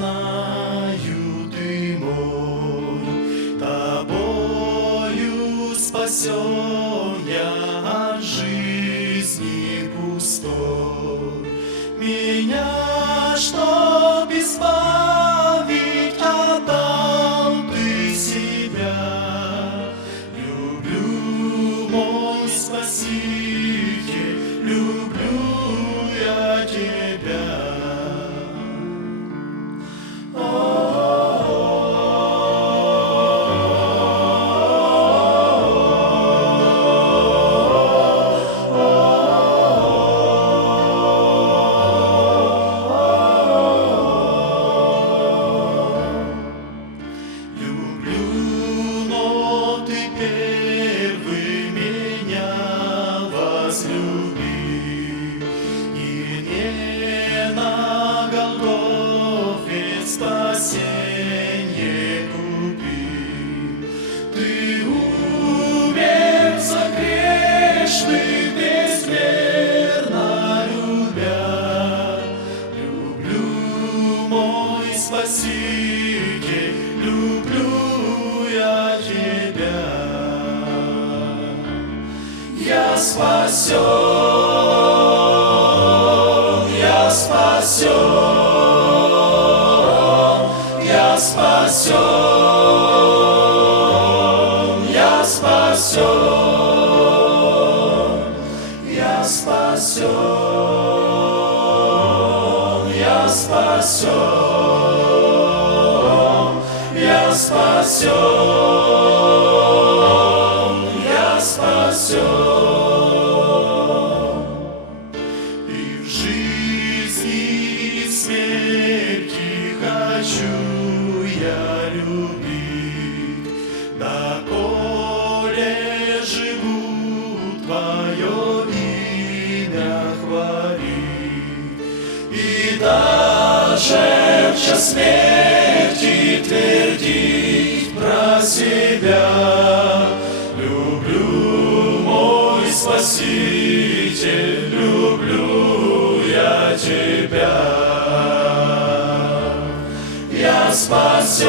Знаю ты мой, тобою спасен Ты умер за грешных безмерно любя. Люблю мой Спаситель, люблю я тебя. Я спасен, я спасен, я спасен, спасен, я спасен, я спасен, я спасен, Твое имя хвалить. И даже в час смерти твердить про себя. Люблю мой Спаситель, люблю я тебя. Я спасен,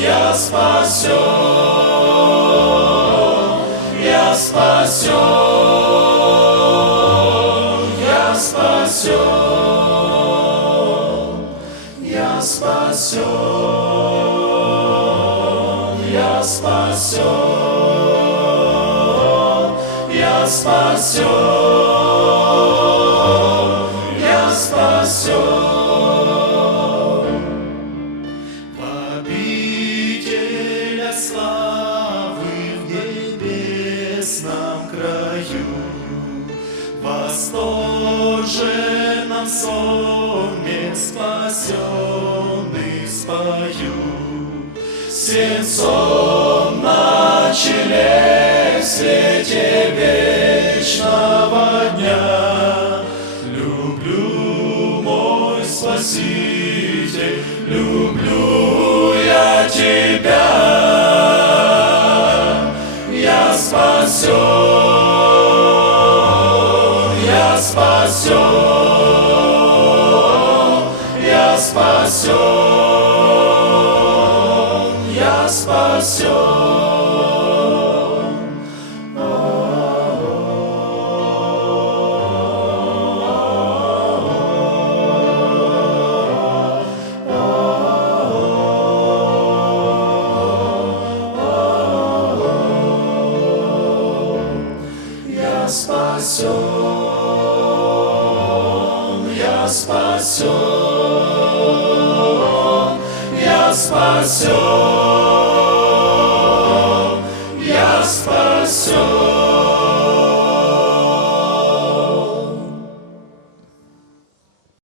я спасен, я спасен, я спасен, я спасен, я спасен, я спасен, краю, в восторженном сонме спасенный спою. Сенцом на челе в свете вечного дня Люблю мой Спаситель, люблю я спасен, я спасен, я спасен. Я спасен, я спасен, я спасен.